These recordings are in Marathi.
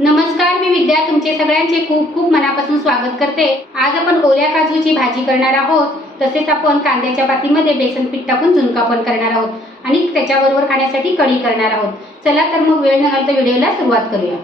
नमस्कार मी विद्या. तुमचे सगळ्यांचे खूप खूप मनापासून स्वागत करते. आज आपण ओल्या काजूची भाजी करणार आहोत. तसेच आपण कांद्याच्या पातीमध्ये बेसन पीठ टाकून झुणका पण करणार आहोत. आणि त्याच्याबरोबर खाण्यासाठी कढी करणार आहोत. चला तर मग वेळ न घालता व्हिडिओला सुरुवात करूया.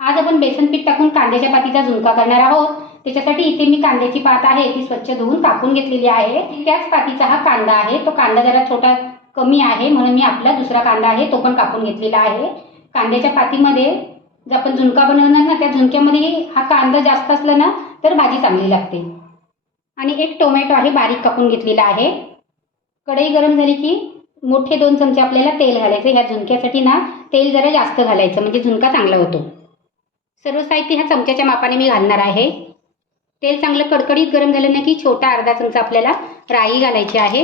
आज आपण बेसन पीठ टाकून कांद्याच्या पातीचा झुणका करणार आहोत. त्याच्यासाठी इथे मी कांद्याची पात आहे ती स्वच्छ धुवून कापून घेतलेली आहे. त्याच पातीचा हा कांदा आहे. तो कांदा जरा छोटा कमी आहे म्हणून मी आपला दुसरा कांदा आहे तो पण कापून घेतलेला आहे. कांद्याच्या पातीमध्ये जर आपण झुणका बनवणार ना त्या झुणक्यामध्ये हा कांदा जास्त असला ना तर भाजी चांगली लागते. आणि एक टोमॅटो आहे बारीक कापून घेतलेला आहे. कढई गरम झाली की मोठे दोन चमचे आपल्याला तेल घालायचं. ह्या झुणक्यासाठी ना तेल जरा जास्त घालायचं म्हणजे झुणका चांगला होतो. सर्व साहित्य ह्या चमच्याच्या मापाने मी घालणार आहे. तेल चांगलं कडकडीत गरम झालं ना की छोटा अर्धा चमचा आपल्याला राई घालायची आहे.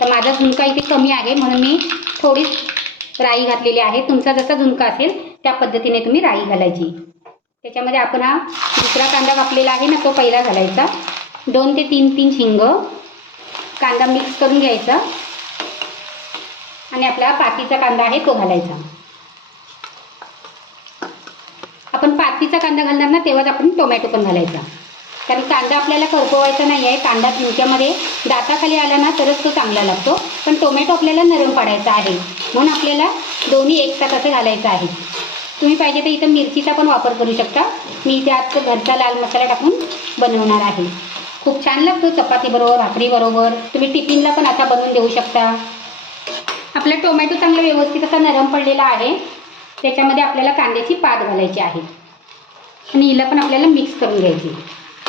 तर माझा झुणका इथे कमी आहे म्हणून मी थोडीच राई घातलेली आहे. तुमचा जसा झुणका असेल त्या पद्धतीने तुम्ही राई घालायची. त्याच्यामध्ये आपण हा दुसरा कांदा कापलेला आहे ना तो पहिला घालायचा. दोन ते तीन तीन शिंग कांदा मिक्स करून घ्यायचा. आणि आपला पातीचा कांदा आहे तो घालायचा. आपण पातीचा कांदा घालणार ना तेव्हाच आपण टोमॅटो पण घालायचा. कारण कांदा आपल्याला करपवायचा नाही आहे कांदा झुणक्यामध्ये दाताखाली आला ना तरच तो चांगला लागतो. पण टोमॅटो आपल्याला नरम पाडायचा आहे. म्हणून आपल्याला दोन्ही एकसाथ असं घालायचं आहे. तुम्ही पाहिजे तर इथं मिरचीचा पण वापर करू शकता. मी इथे आज घरचा लाल मसाला टाकून बनवणार आहे. खूप छान लागतो चपातीबरोबर भाकरीबरोबर तुम्ही टिफिनला पण असा बनवून देऊ शकता. आपला टोमॅटो चांगला व्यवस्थित असा नरम पडलेला आहे. त्याच्यामध्ये आपल्याला कांद्याची पात घालायची आहे. आणि हिला पण आपल्याला मिक्स करून घ्यायची.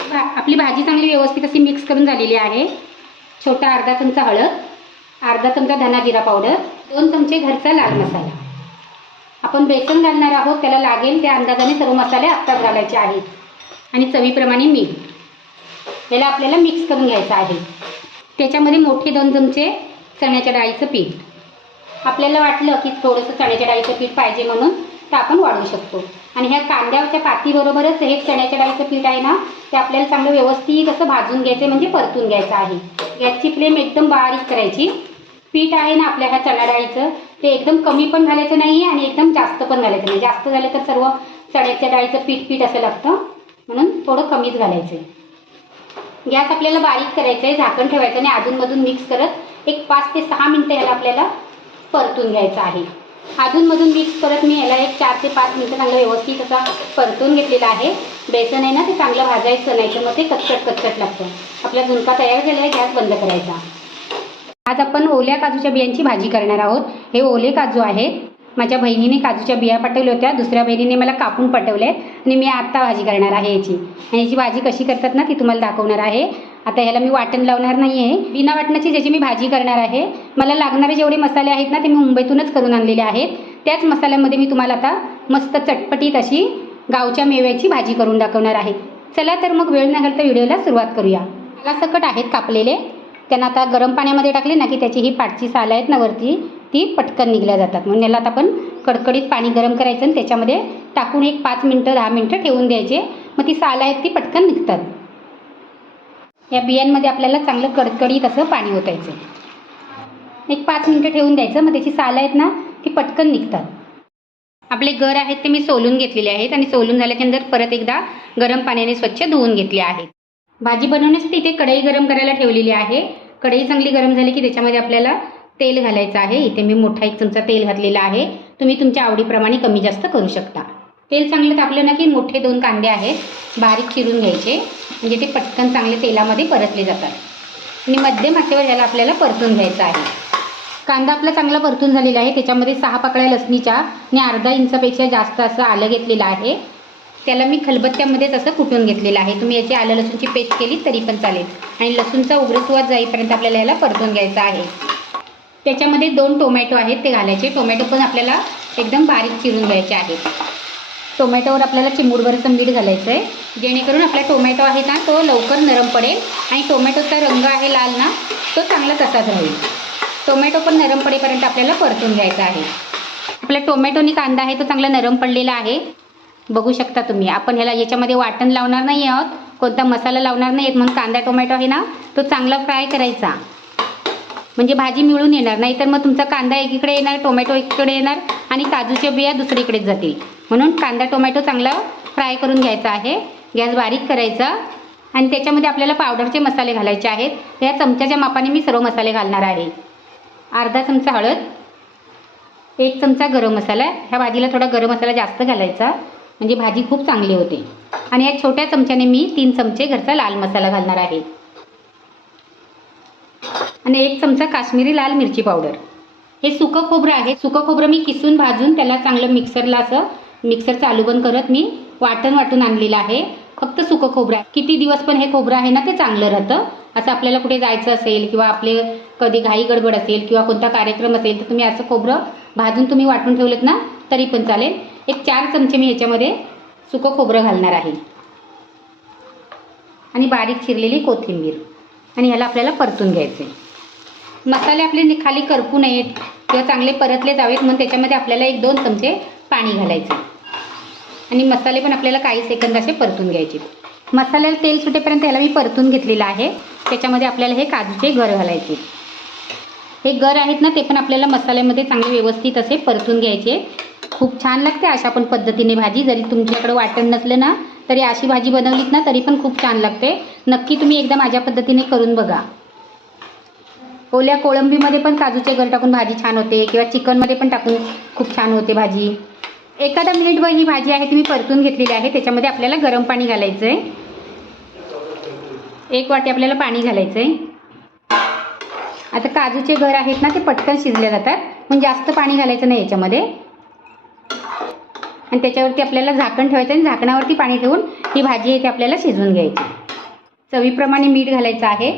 भा आपली भाजी चांगली व्यवस्थित अशी मिक्स करून झालेली आहे. छोटा अर्धा चमचा हळद अर्धा चमचा धना जिरा पावडर दोन चमचे घरचा लाल मसाला. आपण बेसन घालणार आहोत त्याला लागेल त्या अंदाजाने सर्व मसाले आत्ताच घालायचे आहेत. आणि चवीप्रमाणे मीठ. याला आपल्याला मिक्स करून घ्यायचं आहे. त्याच्यामध्ये मोठे दोन चमचे चण्याच्या डाळीचं पीठ. आपल्याला वाटलं की थोडंसं चण्याच्या डाळीचं पीठ पाहिजे म्हणून तर आपण वाढवू शकतो. आणि ह्या कांद्याच्या पातीबरोबरच हे चण्याच्या डाळीचं पीठ आहे ना ते आपल्याला चांगलं व्यवस्थित असं भाजून घ्यायचं म्हणजे परतून घ्यायचं आहे. गॅसची फ्लेम एकदम बारीक करायची. पीठ आहे ना आपल्या ह्या चणा डाळीचं ते एकदम कमी पण घालायचं नाही आहे आणि एकदम जास्त पण घालायचं नाही. जास्त झालं तर सर्व चण्याच्या डाळीचं पीठ पीठ असं लागतं. म्हणून थोडं कमीच घालायचं आहे गॅस आपल्याला बारीक करायचं आहे झाकण ठेवायचं आणि अधूनमधून मिक्स करत एक पाच ते सहा मिनटं ह्याला आपल्याला परतून घ्यायचं आहे. अधूनमधून मिक्स करत मी याला एक चार ते पाच मिनटं चांगलं व्यवस्थित असा परतून घेतलेला आहे. बेसन आहे ना ते चांगलं भाजायचं नाही तर मग ते कच्चट कचकट लागतं. आपला झुणका तयार झाला आहे गॅस बंद करायचा. आज आपण ओल्या काजूच्या बियांची भाजी करणार आहोत. हे ओले काजू आहेत. माझ्या बहिणीने काजूच्या बिया पाठवल्या होत्या. दुसऱ्या बहिणीने मला कापून पाठवले आणि मी आत्ता भाजी करणार आहे याची. आणि याची भाजी कशी करतात ना ती तुम्हाला दाखवणार आहे. आता ह्याला मी वाटण लावणार नाही आहे बिना वाटणाची ज्याची मी भाजी करणार आहे मला लागणारे जेवढे मसाले आहेत ना ते मी मुंबईतूनच करून आणलेले आहेत. त्याच मसाल्यामध्ये मी तुम्हाला आता मस्त चटपटीत अशी गावच्या मेव्याची भाजी करून दाखवणार आहे. चला तर मग वेळ न घालता व्हिडिओला सुरुवात करूया. मला सकट आहेत कापलेले. त्यांना आता गरम पाण्यामध्ये टाकले ना की त्याची ही पाठची सालं आहेत ना वरती ती पटकन निघल्या जातात. म्हणून याला आता आपण कडकडीत पाणी गरम करायचं आणि त्याच्यामध्ये टाकून एक पाच मिनटं दहा मिनटं ठेवून द्यायचे. मग ती साल आहेत ती पटकन निघतात. या बियांमध्ये आपल्याला चांगलं कडकडीत असं पाणी ओतायचं एक पाच मिनटं ठेवून द्यायचं. मग त्याची सालं आहेत ना ती पटकन निघतात. आपले गर आहेत ते मी सोलून घेतलेले आहेत आणि सोलून झाल्याच्यानंतर परत एकदा गरम पाण्याने स्वच्छ धुवून घेतले आहेत. भाजी बनवण्यासाठी इथे कढई गरम करायला ठेवलेली आहे. कढई चांगली गरम झाली की त्याच्यामध्ये आपल्याला तेल घालायचं आहे. इथे मी मोठा एक चमचा तेल घातलेला आहे. तुम्ही तुमच्या आवडीप्रमाणे कमी जास्त करू शकता. तेल चांगलं तापलं ना की मोठे दोन कांदे आहेत. बारीक चिरून घ्यायचे. म्हणजे ते पटकन चांगले तेलामध्ये परतले जातात. आणि मध्यम आचेवर ह्याला आपल्याला परतून घ्यायचं आहे. कांदा आपला चांगला परतून झालेला आहे. त्याच्यामध्ये सहा पाकळ्या लसणीच्या आणि अर्धा इंचापेक्षा जास्त असं आलं घेतलेलं आहे. त्याला मी खलबत्त्यामध्येच असं कुटून घेतलेलं आहे. तुम्ही याची आलं लसूणची पेस्ट केली तरी पण चालेल. आणि लसूणचा उग्रसुवाद जाईपर्यंत आपल्याला याला परतून घ्यायचा आहे. त्याच्यामध्ये दोन टोमॅटो आहेत ते घालायचे. टोमॅटो पण आपल्याला एकदम बारीक चिरून घ्यायचे आहेत. टोमॅटोवर आपल्याला चिमूडभरचं मीठ घालायचं आहे जेणेकरून आपला टोमॅटो आहे ना तो लवकर नरम पडेल. आणि टोमॅटोचा रंग आहे लाल ना तो चांगला तसाच राहील. टोमॅटो पण नरम पडेपर्यंत आपल्याला परतून घ्यायचा आहे. आपला टोमॅटो आणि कांदा आहे तो चांगला नरम पडलेला आहे. बघू शकता तुम्ही. आपण ह्याला याच्यामध्ये वाटण लावणार नाही आहोत. कोणता मसाला लावणार नाही आहेत. म्हणून कांदा टोमॅटो आहे ना तो चांगला फ्राय करायचा. म्हणजे भाजी मिळून येणार. नाही तर मग तुमचा कांदा एकीकडे येणार टोमॅटो एकीकडे येणार आणि काजूच्या बिया दुसरीकडेच जातील. म्हणून कांदा टोमॅटो चांगला फ्राय करून घ्यायचा आहे. गॅस बारीक करायचा. आणि त्याच्यामध्ये आपल्याला पावडरचे मसाले घालायचे आहेत. या चमच्याच्या मापाने मी सर्व मसाले घालणार आहे. अर्धा चमचा हळद एक चमचा गरम मसाला. ह्या भाजीला थोडा गरम मसाला जास्त घालायचा. म्हणजे भाजी खूप चांगली होते. आणि या छोट्या चमच्याने मी तीन चमचे घरचा लाल मसाला घालणार आहे. आणि एक चमचा काश्मीरी लाल मिरची पावडर. हे सुकं खोबरं आहे. सुकं खोबरं मी किसून भाजून त्याला चांगलं मिक्सरला असं मिक्सर चालू बंद करत मी वाटण वाटून आणलेलं आहे. फक्त सुकं खोबरं किती दिवस पण हे खोबरं आहे ना ते चांगलं राहतं. असं आपल्याला कुठे जायचं असेल किंवा आपले कधी घाई गडबड असेल किंवा कोणता कार्यक्रम असेल तर तुम्ही असं खोबरं भाजून तुम्ही वाटून ठेवलेत ना तरी पण चालेल. एक चार चमचे मी ह्याच्यामध्ये सुकं खोबरं घालणार आहे. आणि बारीक चिरलेली कोथिंबीर. आणि ह्याला आपल्याला परतून घ्यायचं आहे मसाले आपले नि- खाली करपू नयेत किंवा चांगले परतले जावेत म्हणून त्याच्यामध्ये आपल्याला एक दोन चमचे पाणी घालायचे आणि मसाले पण आपल्याला काही सेकंद असे परतून घ्यायचे मसाल्याला तेल सुटेपर्यंत ह्याला मी परतून घेतलेलं आहे. त्याच्यामध्ये आपल्याला हे काजूचे घर घालायचे हे गर आहेत ना ते पण आपल्याला मसाल्यामध्ये चांगले व्यवस्थित असे परतून घ्यायचे. खूप छान लागते अशा पण पद्धतीने भाजी. जरी तुमच्याकडे वाटण नसलं ना तरी अशी भाजी बनवलीत ना तरी पण खूप छान लागते. नक्की तुम्ही एकदा माझ्या पद्धतीने करून बघा. ओल्या कोळंबीमध्ये पण काजूचे घर टाकून भाजी छान होते किंवा चिकनमध्ये पण टाकून खूप छान होते भाजी. एखादा मिनिटभर ही भाजी आहे ती मी परतून घेतलेली आहे त्याच्यामध्ये आपल्याला गरम पाणी घालायचं आहे एक वाटी आपल्याला पाणी घालायचं आहे आता काजूचे घर आहेत ना ते पटकन शिजले जातात. पण जास्त पाणी घालायचं नाही याच्यामध्ये. आणि त्याच्यावरती आपल्याला झाकण ठेवायचं आणि झाकणावरती पाणी ठेवून ही भाजी आहे ती आपल्याला शिजवून घ्यायची. चवीप्रमाणे मीठ घालायचं आहे.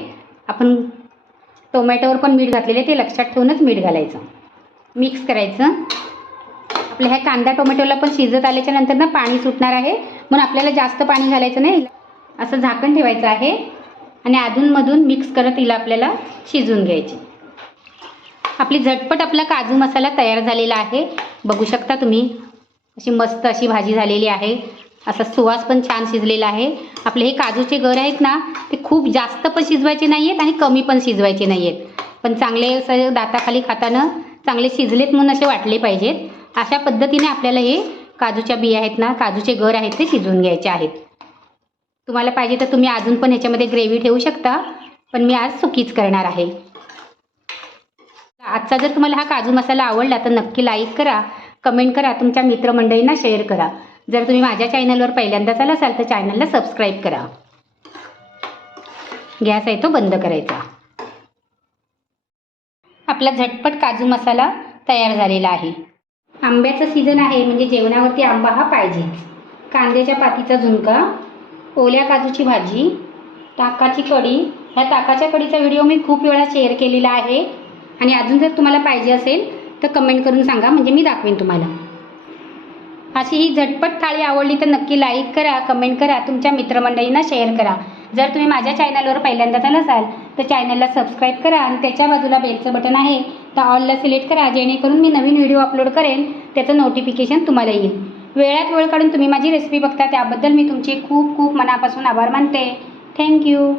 आपण टोमॅटोवर पण मीठ घातलेले ते लक्षात ठेवूनच मीठ घालायचं. मिक्स करायचं. आपल्या ह्या कांदा टोमॅटोला पण शिजत आल्याच्यानंतर ना पाणी सुटणार आहे. म्हणून आपल्याला जास्त पाणी घालायचं नाही. असं झाकण ठेवायचं आहे. आणि अधूनमधून मिक्स करत हिला आपल्याला शिजवून घ्यायची. आपली झटपट आपला काजू मसाला तयार झालेला आहे. बघू शकता तुम्ही. अशी मस्त अशी भाजी झालेली आहे. असा सुवास पण छान शिजलेला आहे. आपले हे काजूचे गर आहेत ना ते खूप जास्त पण शिजवायचे नाही आहेत आणि कमी पण शिजवायचे नाही आहेत पण चांगले असं दाताखाली खाताना चांगले शिजलेत म्हणून असे वाटले पाहिजेत. अशा पद्धतीने आपल्याला हे काजूच्या बिया आहेत ना काजूचे गर आहेत ते शिजवून घ्यायचे आहेत. तुम्हाला पाहिजे तर तुम्ही अजून पण ह्याच्यामध्ये ग्रेव्ही ठेवू शकता पण मी आज सुकीच करणार आहे. आजचा जर तुम्हाला हा काजू मसाला आवडला तर नक्की लाईक करा. कमेंट करा तुमच्या मित्रमंडळींना शेअर करा. जर तुम्ही माझ्या चॅनलवर पहिल्यांदाच आला असाल तर चॅनलला सबस्क्राईब करा. गॅस आहे तो बंद करायचा. आपला झटपट काजू मसाला तयार झालेला आहे. आंब्याचं सीझन आहे म्हणजे जेवणावरती आंबा हा पाहिजेच कांद्याच्या पातीचा झुणका ओल्या काजूची भाजी ताकाची कढी. ह्या ताकाच्या कढीचा व्हिडिओ मी खूप वेळा शेअर केलेला आहे. आणि अजून जर तुम्हाला पाहिजे असेल तर कमेंट करून सांगा म्हणजे मी दाखवेन तुम्हाला. अशी ही झटपट थाळी आवडली तर नक्की लाईक करा कमेंट करा तुमच्या मित्रमंडळींना शेअर करा. जर तुम्ही माझ्या चॅनलवर पहिल्यांदाच नसाल तर चॅनलला सबस्क्राईब करा आणि त्याच्या बाजूला बेलचं बटन आहे तर ऑलला सिलेक्ट करा जेणेकरून मी नवीन व्हिडिओ अपलोड करेन त्याचं नोटिफिकेशन तुम्हाला येईल. वेळात वेळ काढून तुम्ही माझी रेसिपी बघता त्याबद्दल मी तुमचे खूप खूप मनापासून आभार मानते. थँक्यू